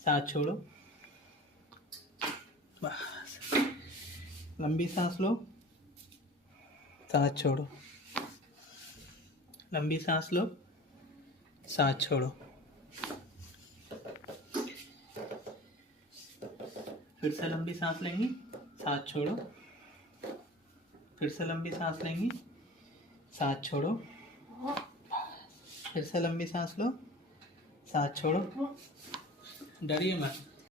सांस छोड़ो, बस। लंबी सांस लो, सांस छोड़ो, लंबी सांस लो, सांस छोड़ो। फिर से लंबी सांस लेंगी, सांस छोड़ो, फिर से लंबी सांस लेंगी, सांस छोड़ो, फिर से लंबी सांस लो, सांस छोड़ो। डरिए मत।